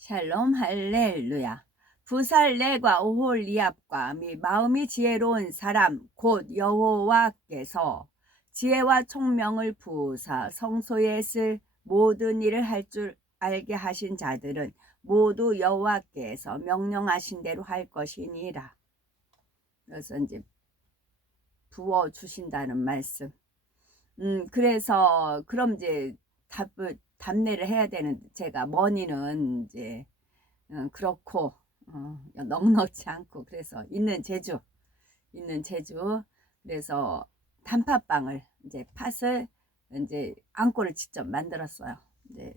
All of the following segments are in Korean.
샬롬 할렐루야. 부살레과 오홀리압과 미 마음이 지혜로운 사람 곧 여호와께서 지혜와 총명을 부으사 성소에 쓸 모든 일을 할 줄 알게 하신 자들은 모두 여호와께서 명령하신 대로 할 것이니라. 그래서 이제 부어 주신다는 말씀. 그래서 그럼 이제 답례를 해야 되는데 제가 머니는 이제 그렇고 넉넉지 않고 그래서 있는 제주 그래서 단팥빵을 이제 팥을 이제 안고를 직접 만들었어요. 이제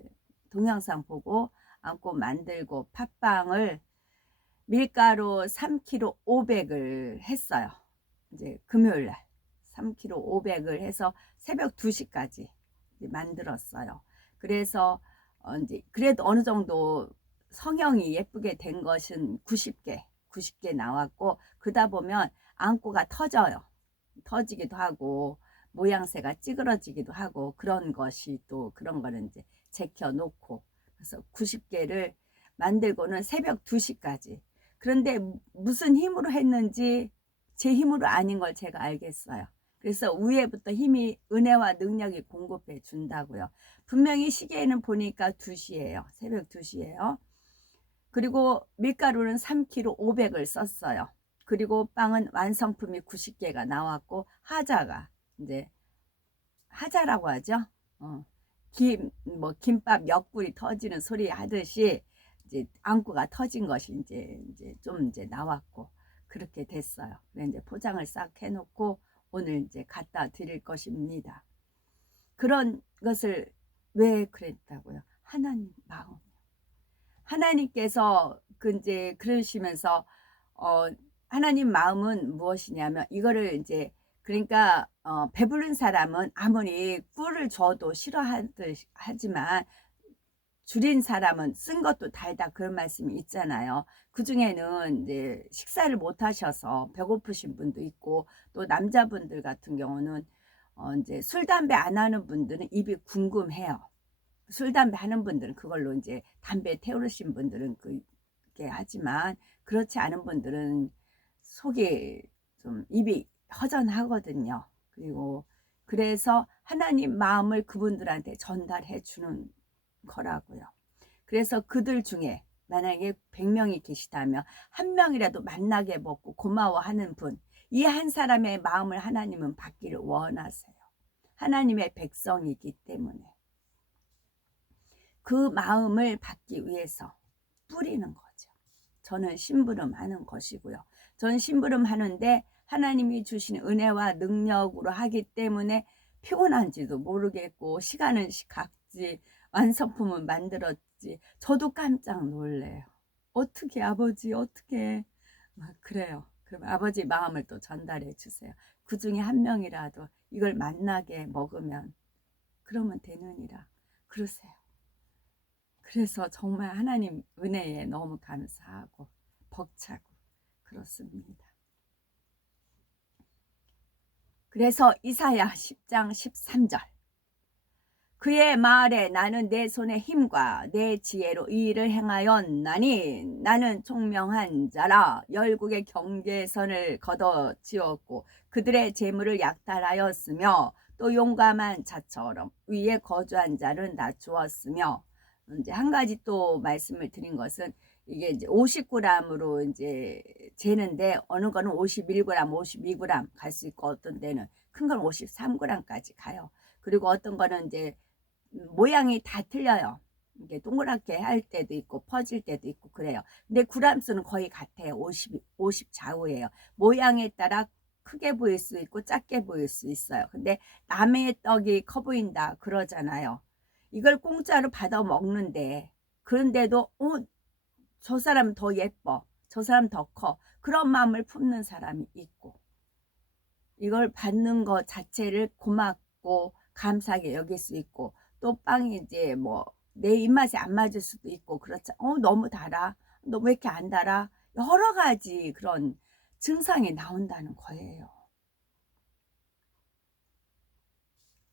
동영상 보고 안고 만들고 팥빵을 밀가루 3kg 500을 했어요. 이제 금요일 날 3kg 500을 해서 새벽 2시까지 만들었어요. 그래서 이제 그래도 어느 정도 성형이 예쁘게 된 것은 90개 나왔고, 그다 보면 안고가 터지기도 하고 모양새가 찌그러지기도 하고 그런 것이 또 그런 거는 이제 제껴 놓고, 그래서 90개를 만들고는 새벽 2시까지. 그런데 무슨 힘으로 했는지 제 힘으로 아닌 걸 제가 알겠어요. 그래서 위에부터 힘이 은혜와 능력이 공급해 준다고요. 분명히 시계에는 보니까 2시예요. 새벽 2시예요. 그리고 밀가루는 3kg 500을 썼어요. 그리고 빵은 완성품이 90개가 나왔고, 하자가 이제 하자라고 하죠. 김밥 옆구리 터지는 소리 하듯이 이제 안구가 터진 것이 이제 좀 이제 나왔고 그렇게 됐어요. 그래 이제 포장을 싹 해놓고 오늘 이제 갖다 드릴 것입니다. 그런 것을 왜 그랬다고요? 하나님 마음. 하나님께서 이제 그러시면서 하나님 마음은 무엇이냐면 이거를 이제 그러니까 배부른 사람은 아무리 꿀을 줘도 싫어하지만 줄인 사람은 쓴 것도 달다 그런 말씀이 있잖아요. 그 중에는 이제 식사를 못 하셔서 배고프신 분도 있고, 또 남자분들 같은 경우는 이제 술 담배 안 하는 분들은 입이 궁금해요. 술 담배 하는 분들은 그걸로 이제 담배 태우신 분들은 그렇게 하지만, 그렇지 않은 분들은 속이 좀 입이 허전하거든요. 그리고 그래서 하나님 마음을 그분들한테 전달해 주는 거라고요. 그래서 그들 중에 만약에 100명이 계시다면 한 명이라도 만나게 먹고 고마워하는 분, 이 한 사람의 마음을 하나님은 받기를 원하세요. 하나님의 백성이기 때문에 그 마음을 받기 위해서 뿌리는 거죠. 저는 심부름하는 것이고요. 저는 심부름하는데 하나님이 주신 은혜와 능력으로 하기 때문에 피곤한지도 모르겠고, 시간은 갔지, 완성품은 만들었지. 저도 깜짝 놀래요. 어떻게 아버지 어떻게 막 그래요. 그럼 아버지 마음을 또 전달해 주세요. 그 중에 한 명이라도 이걸 만나게 먹으면 그러면 되느니라 그러세요. 그래서 정말 하나님 은혜에 너무 감사하고 벅차고 그렇습니다. 그래서 이사야 10장 13절, 그의 말에 나는 내 손의 힘과 내 지혜로 이 일을 행하였나니 나는 총명한 자라 열국의 경계선을 걷어지었고 그들의 재물을 약탈하였으며 또 용감한 자처럼 위에 거주한 자를 낮추었으며, 이제 한 가지 또 말씀을 드린 것은 이게 이제 50g으로 이제 재는데 어느 거는 51g, 52g 갈 수 있고 어떤 데는 큰 건 53g까지 가요. 그리고 어떤 거는 이제 모양이 다 틀려요. 이게 동그랗게 할 때도 있고 퍼질 때도 있고 그래요. 근데 그람수는 거의 같아요. 50 좌우예요. 모양에 따라 크게 보일 수 있고 작게 보일 수 있어요. 근데 남의 떡이 커 보인다 그러잖아요. 이걸 공짜로 받아 먹는데, 그런데도 저 사람 더 예뻐, 저 사람 더 커, 그런 마음을 품는 사람이 있고, 이걸 받는 것 자체를 고맙고 감사하게 여길 수 있고, 또 빵이 이제 뭐 내 입맛에 안 맞을 수도 있고 그렇죠. 너무 달아, 너 왜 이렇게 안 달아, 여러 가지 그런 증상이 나온다는 거예요.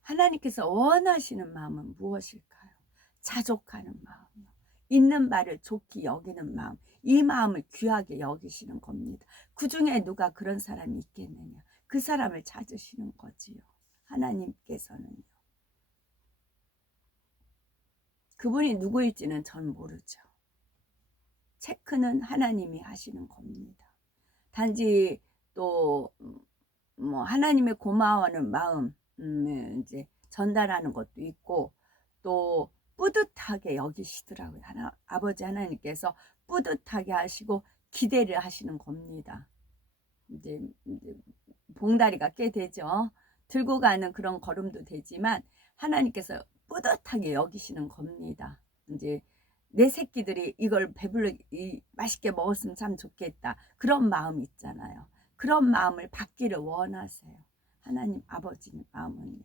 하나님께서 원하시는 마음은 무엇일까요? 자족하는 마음이요, 있는 바를 좋게 여기는 마음, 이 마음을 귀하게 여기시는 겁니다. 그 중에 누가 그런 사람이 있겠느냐. 그 사람을 찾으시는 거지요. 하나님께서는요. 그분이 누구일지는 전 모르죠. 체크는 하나님이 하시는 겁니다. 단지 또 뭐 하나님의 고마워하는 마음 이제 전달하는 것도 있고, 또 뿌듯하게 여기시더라고요. 아버지 하나님께서 뿌듯하게 하시고 기대를 하시는 겁니다. 이제 봉다리가 꽤 되죠. 들고 가는 그런 걸음도 되지만 하나님께서 뿌듯하게 여기시는 겁니다. 이제 내 새끼들이 이걸 배불러 맛있게 먹었으면 참 좋겠다. 그런 마음 있잖아요. 그런 마음을 받기를 원하세요. 하나님 아버지의 마음은요.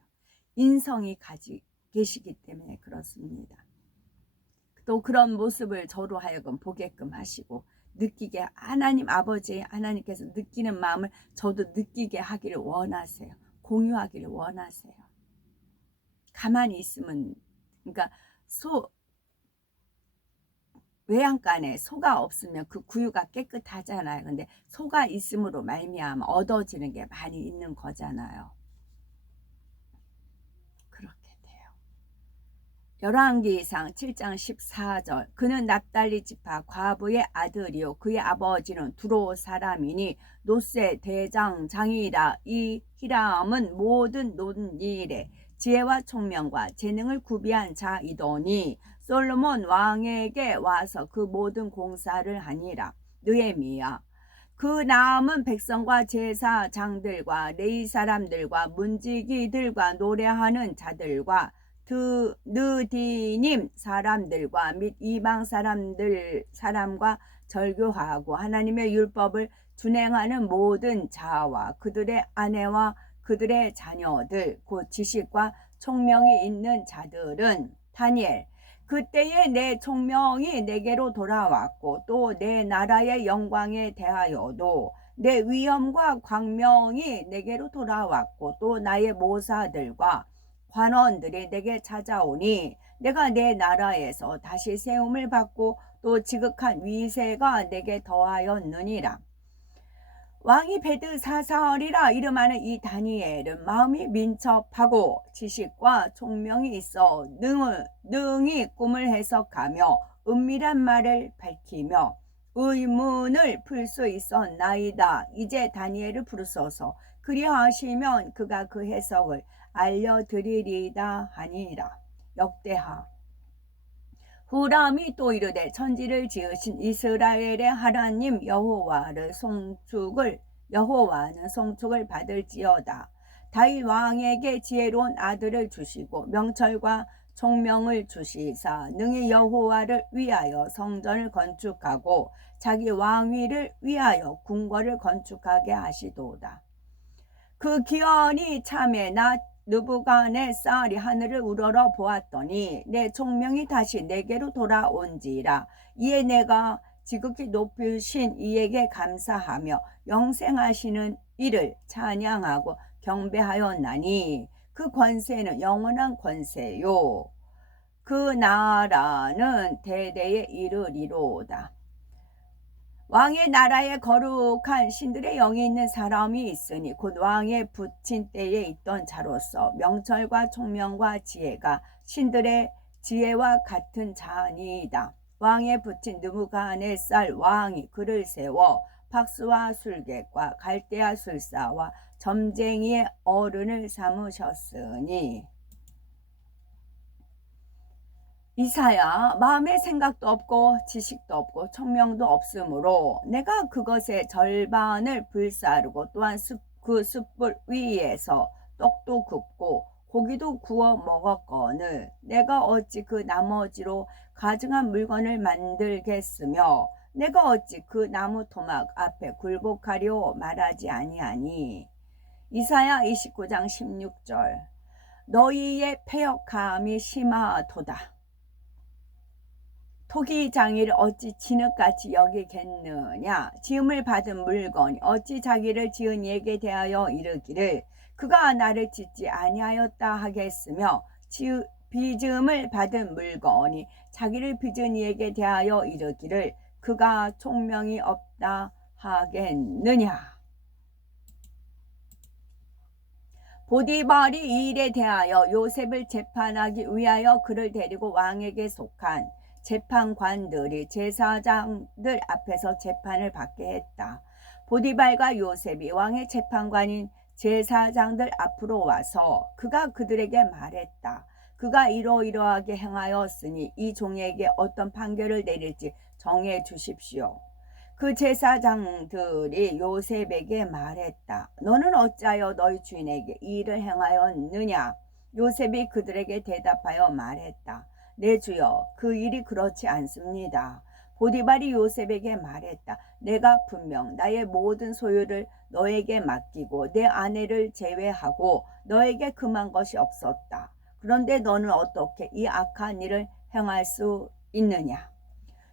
인성이 가지 계시기 때문에 그렇습니다. 또 그런 모습을 저로 하여금 보게끔 하시고 느끼게, 하나님 아버지 하나님께서 느끼는 마음을 저도 느끼게 하기를 원하세요. 공유하기를 원하세요. 가만히 있으면, 그러니까 외양간에 소가 없으면 그 구유가 깨끗하잖아요. 근데 소가 있음으로 말미암아 얻어지는 게 많이 있는 거잖아요. 그렇게 돼요. 열왕기상 7장 14절. 그는 납달리 지파 과부의 아들이요 그의 아버지는 두로 사람이니 노세 대장장이라. 이 히람은 모든 논일에 지혜와 총명과 재능을 구비한 자이더니 솔로몬 왕에게 와서 그 모든 공사를 하니라. 느헤미야. 그 남은 백성과 제사장들과 레위 사람들과 문지기들과 노래하는 자들과 느디님 사람들과 및 이방 사람과 절교하고 하나님의 율법을 준행하는 모든 자와 그들의 아내와 그들의 자녀들 곧 지식과 총명이 있는 자들은 다니엘. 그때에 내 총명이 내게로 돌아왔고 또 내 나라의 영광에 대하여도 내 위엄과 광명이 내게로 돌아왔고 또 나의 모사들과 관원들이 내게 찾아오니 내가 내 나라에서 다시 세움을 받고 또 지극한 위세가 내게 더하였느니라. 왕이 베드사살이라 이름하는 이 다니엘은 마음이 민첩하고 지식과 총명이 있어 능히 꿈을 해석하며 은밀한 말을 밝히며 의문을 풀 수 있었나이다. 이제 다니엘을 부르소서. 그리하시면 그가 그 해석을 알려드리리다 하니라. 역대하. 후람이 또 이르되 천지를 지으신 이스라엘의 하나님 여호와는 송축을 받을지어다. 다윗 왕에게 지혜로운 아들을 주시고 명철과 총명을 주시사 능히 여호와를 위하여 성전을 건축하고 자기 왕위를 위하여 궁궐을 건축하게 하시도다. 그 기원이 참에 나 느부갓네살이 하늘을 우러러 보았더니 내 총명이 다시 내게로 돌아온지라. 이에 내가 지극히 높으신 이에게 감사하며 영생하시는 이를 찬양하고 경배하였나니 그 권세는 영원한 권세요 그 나라는 대대에 이르리로다. 왕의 나라에 거룩한 신들의 영이 있는 사람이 있으니 곧 왕의 붙인 때에 있던 자로서 명철과 총명과 지혜가 신들의 지혜와 같은 자니이다. 왕의 붙인 느부갓네살 왕이 그를 세워 박수와 술객과 갈대아 술사와 점쟁이의 어른을 삼으셨으니. 이사야, 마음의 생각도 없고 지식도 없고 총명도 없으므로 내가 그것의 절반을 불사르고 또한 그 숯불 위에서 떡도 굽고 고기도 구워 먹었거늘 내가 어찌 그 나머지로 가증한 물건을 만들겠으며 내가 어찌 그 나무 토막 앞에 굴복하려 말하지 아니하니. 이사야 29장 16절. 너희의 패역함이 심하도다. 토기장이를 어찌 진흙같이 여기겠느냐. 지음을 받은 물건이 어찌 자기를 지은 이에게 대하여 이르기를 그가 나를 짓지 아니하였다 하겠으며 빚음을 받은 물건이 자기를 빚은 이에게 대하여 이르기를 그가 총명이 없다 하겠느냐. 보디발이 이 일에 대하여 요셉을 재판하기 위하여 그를 데리고 왕에게 속한 재판관들이 제사장들 앞에서 재판을 받게 했다. 보디발과 요셉이 왕의 재판관인 제사장들 앞으로 와서 그가 그들에게 말했다. 그가 이러이러하게 행하였으니 이 종에게 어떤 판결을 내릴지 정해 주십시오. 그 제사장들이 요셉에게 말했다. 너는 어찌하여 너희 주인에게 이 일을 행하였느냐? 요셉이 그들에게 대답하여 말했다. 내 주여, 그 일이 그렇지 않습니다. 보디발이 요셉에게 말했다. 내가 분명 나의 모든 소유를 너에게 맡기고 내 아내를 제외하고 너에게 금한 것이 없었다. 그런데 너는 어떻게 이 악한 일을 행할 수 있느냐?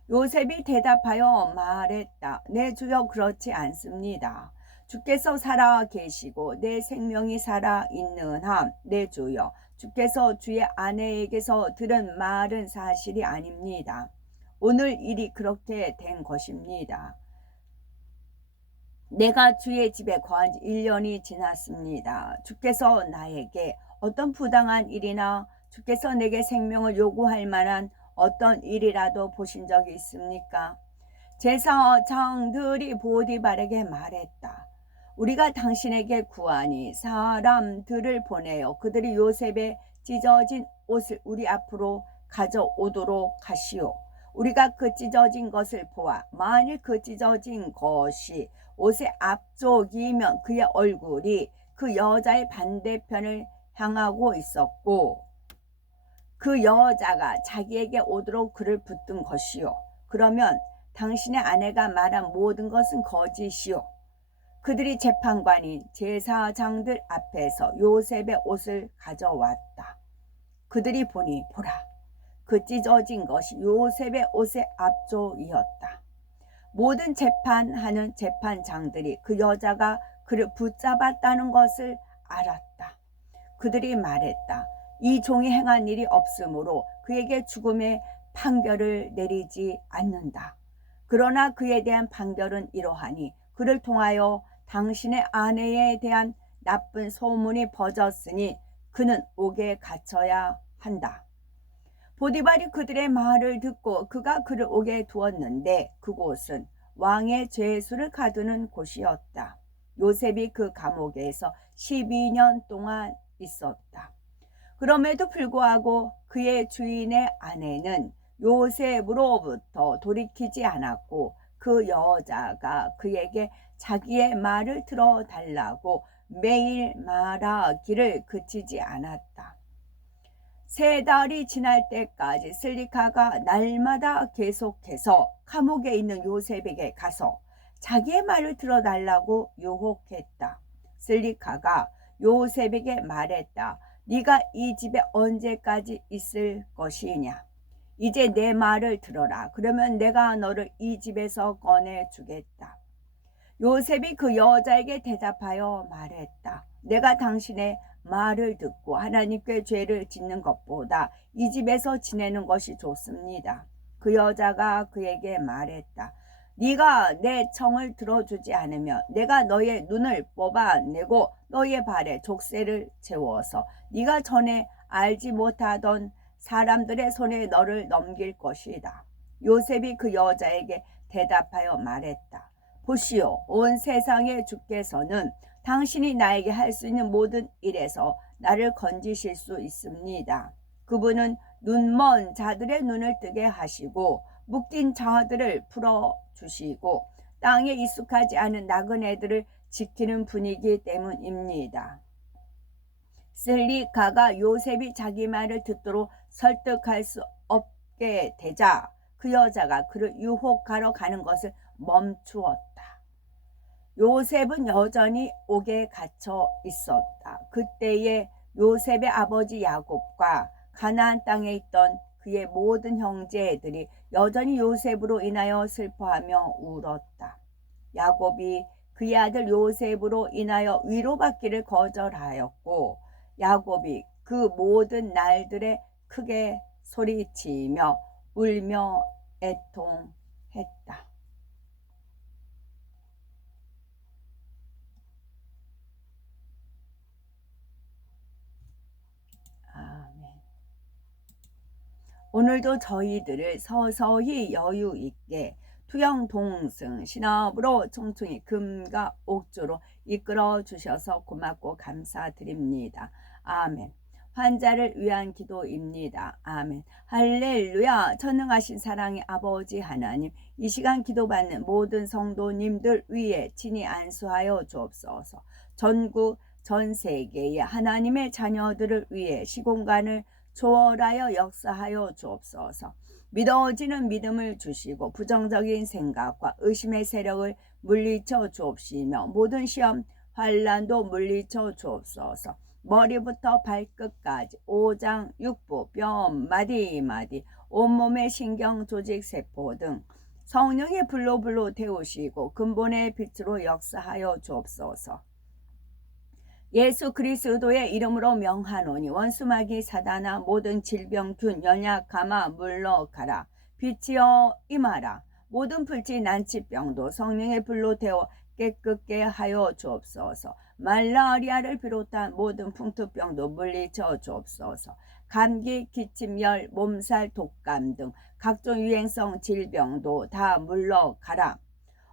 요셉이 대답하여 말했다. 내 주여, 그렇지 않습니다. 주께서 살아 계시고 내 생명이 살아 있는 한 내 주여, 주께서 주의 아내에게서 들은 말은 사실이 아닙니다. 오늘 일이 그렇게 된 것입니다. 내가 주의 집에 거한 지 1년이 지났습니다. 주께서 나에게 어떤 부당한 일이나 주께서 내게 생명을 요구할 만한 어떤 일이라도 보신 적이 있습니까? 제사장들이 보디발에게 말했다. 우리가 당신에게 구하니 사람들을 보내어 그들이 요셉의 찢어진 옷을 우리 앞으로 가져오도록 하시오. 우리가 그 찢어진 것을 보아 만일 그 찢어진 것이 옷의 앞쪽이면 그의 얼굴이 그 여자의 반대편을 향하고 있었고 그 여자가 자기에게 오도록 그를 붙든 것이요. 그러면 당신의 아내가 말한 모든 것은 거짓이요. 그들이 재판관인 제사장들 앞에서 요셉의 옷을 가져왔다. 그들이 보니 보라, 그 찢어진 것이 요셉의 옷의 앞쪽이었다. 모든 재판하는 재판장들이 그 여자가 그를 붙잡았다는 것을 알았다. 그들이 말했다. 이 종이 행한 일이 없으므로 그에게 죽음의 판결을 내리지 않는다. 그러나 그에 대한 판결은 이러하니 그를 통하여 당신의 아내에 대한 나쁜 소문이 퍼졌으니 그는 옥에 갇혀야 한다. 보디발이 그들의 말을 듣고 그가 그를 옥에 두었는데 그곳은 왕의 죄수를 가두는 곳이었다. 요셉이 그 감옥에서 12년 동안 있었다. 그럼에도 불구하고 그의 주인의 아내는 요셉으로부터 돌이키지 않았고 그 여자가 그에게 자기의 말을 들어달라고 매일 말하기를 그치지 않았다. 3달이 지날 때까지 슬리카가 날마다 계속해서 감옥에 있는 요셉에게 가서 자기의 말을 들어달라고 유혹했다. 슬리카가 요셉에게 말했다. 네가 이 집에 언제까지 있을 것이냐? 이제 내 말을 들어라. 그러면 내가 너를 이 집에서 꺼내주겠다. 요셉이 그 여자에게 대답하여 말했다. 내가 당신의 말을 듣고 하나님께 죄를 짓는 것보다 이 집에서 지내는 것이 좋습니다. 그 여자가 그에게 말했다. 네가 내 청을 들어주지 않으면 내가 너의 눈을 뽑아내고 너의 발에 족쇄를 채워서 네가 전에 알지 못하던 사람들의 손에 너를 넘길 것이다. 요셉이 그 여자에게 대답하여 말했다. 보시오, 온 세상의 주께서는 당신이 나에게 할 수 있는 모든 일에서 나를 건지실 수 있습니다. 그분은 눈먼 자들의 눈을 뜨게 하시고 묶인 자들을 풀어주시고 땅에 익숙하지 않은 나그네들을 지키는 분이기 때문입니다. 슬리카가 요셉이 자기 말을 듣도록 설득할 수 없게 되자 그 여자가 그를 유혹하러 가는 것을 멈추었다. 요셉은 여전히 옥에 갇혀 있었다. 그때에 요셉의 아버지 야곱과 가나안 땅에 있던 그의 모든 형제들이 여전히 요셉으로 인하여 슬퍼하며 울었다. 야곱이 그의 아들 요셉으로 인하여 위로받기를 거절하였고 야곱이 그 모든 날들의 크게 소리치며 울며 애통했다. 아멘. 오늘도 저희들을 서서히 여유 있게 투영 동승 신업으로 총총히 금과 옥조로 이끌어 주셔서 고맙고 감사드립니다. 아멘. 환자를 위한 기도입니다. 아멘. 할렐루야. 전능하신 사랑의 아버지 하나님, 이 시간 기도받는 모든 성도님들 위에 친히 안수하여 주옵소서. 전국 전 세계의 하나님의 자녀들을 위해 시공간을 초월하여 역사하여 주옵소서. 믿어지는 믿음을 주시고 부정적인 생각과 의심의 세력을 물리쳐 주옵시며 모든 시험 환난도 물리쳐 주옵소서. 머리부터 발끝까지 오장 육부 뼈 마디마디 온몸의 신경 조직 세포 등 성령의 불로 태우시고 근본의 빛으로 역사하여 주옵소서. 예수 그리스도의 이름으로 명하노니 원수마귀 사단아 모든 질병균 연약 감아 물러가라. 빛이여 임하라. 모든 불치 난치병도 성령의 불로 태워 깨끗게 하여 주옵소서. 말라리아를 비롯한 모든 풍토병도 물리쳐 주옵소서. 감기, 기침열, 몸살, 독감 등 각종 유행성 질병도 다 물러가라.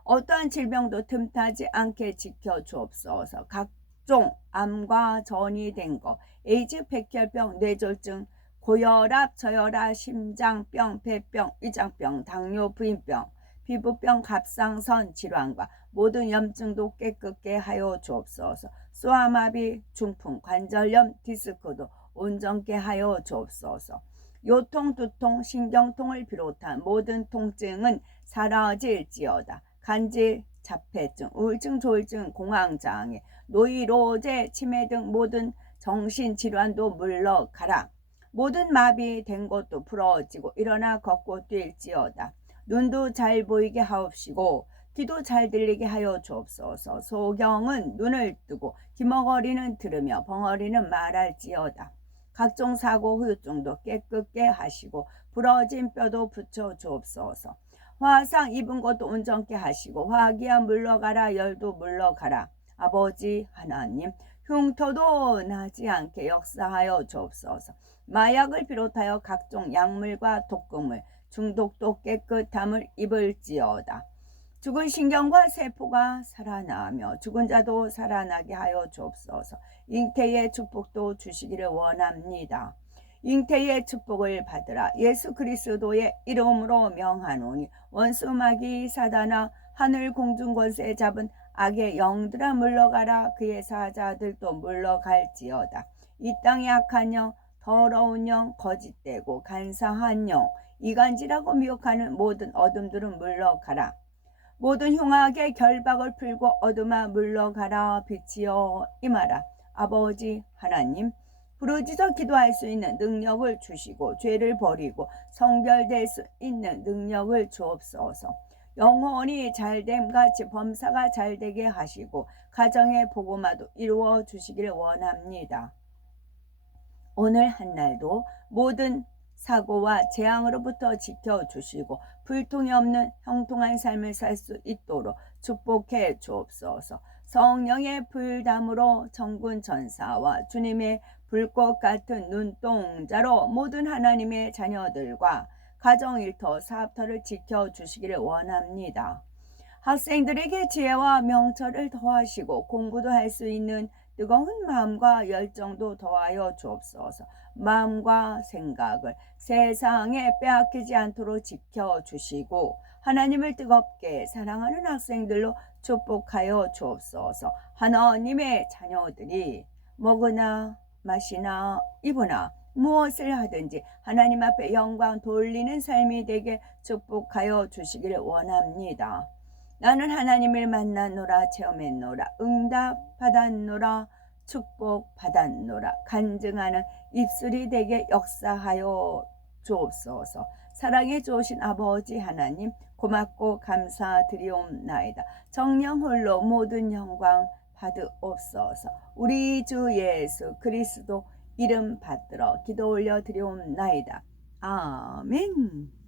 어떠한 질병도 틈타지 않게 지켜 주옵소서. 각종 암과 전이 된 것, 에이즈, 백혈병, 뇌졸중, 고혈압, 저혈압, 심장병, 폐병, 위장병, 당뇨, 부인병, 피부병, 갑상선 질환과 모든 염증도 깨끗게 하여 주옵소서. 소아마비, 중풍, 관절염, 디스크도 온전케 하여 주옵소서. 요통, 두통, 신경통을 비롯한 모든 통증은 사라질지어다. 간질, 자폐증, 우울증, 조울증, 공황장애, 노이로제, 치매 등 모든 정신질환도 물러가라. 모든 마비된 것도 풀어지고 일어나 걷고 뛸지어다. 눈도 잘 보이게 하옵시고 귀도 잘 들리게 하여 주옵소서. 소경은 눈을 뜨고 기머거리는 들으며 벙어리는 말할지어다. 각종 사고 후유증도 깨끗게 하시고 부러진 뼈도 붙여 주옵소서. 화상 입은 것도 온전케 하시고 화기야 물러가라. 열도 물러가라. 아버지 하나님, 흉터도 나지 않게 역사하여 주옵소서. 마약을 비롯하여 각종 약물과 독극물, 중독도 깨끗함을 입을지어다. 죽은 신경과 세포가 살아나며 죽은 자도 살아나게 하여 주옵소서. 잉태의 축복도 주시기를 원합니다. 잉태의 축복을 받으라. 예수 그리스도의 이름으로 명하노니 원수마귀 사단아 하늘 공중 권세 잡은 악의 영들아 물러가라. 그의 사자들도 물러갈지어다. 이 땅의 악한 영, 더러운 영, 거짓되고 간사한 영, 이간질하고 미혹하는 모든 어둠들은 물러가라. 모든 흉악의 결박을 풀고 어둠아 물러가라. 빛이여 임하라. 아버지 하나님, 부르짖어 기도할 수 있는 능력을 주시고 죄를 버리고 성결될 수 있는 능력을 주옵소서. 영혼이 잘됨같이 범사가 잘되게 하시고 가정의 복음화도 이루어 주시기를 원합니다. 오늘 한날도 모든 사고와 재앙으로부터 지켜주시고 불통이 없는 형통한 삶을 살 수 있도록 축복해 주옵소서. 성령의 불담으로 천군 천사와 주님의 불꽃 같은 눈동자로 모든 하나님의 자녀들과 가정일터, 사업터를 지켜주시기를 원합니다. 학생들에게 지혜와 명철을 더하시고 공부도 할 수 있는 뜨거운 마음과 열정도 더하여 주옵소서. 마음과 생각을 세상에 빼앗기지 않도록 지켜주시고 하나님을 뜨겁게 사랑하는 학생들로 축복하여 주옵소서. 하나님의 자녀들이 먹으나 마시나 입으나 무엇을 하든지 하나님 앞에 영광 돌리는 삶이 되게 축복하여 주시기를 원합니다. 나는 하나님을 만났노라, 체험했노라, 응답 받았노라, 축복 받았노라, 간증하는 입술이 되게 역사하여 주옵소서. 사랑해 주신 아버지 하나님, 고맙고 감사드리옵나이다. 정령 홀로 모든 영광 받으옵소서. 우리 주 예수 그리스도 이름 받들어 기도 올려 드리옵나이다. 아멘.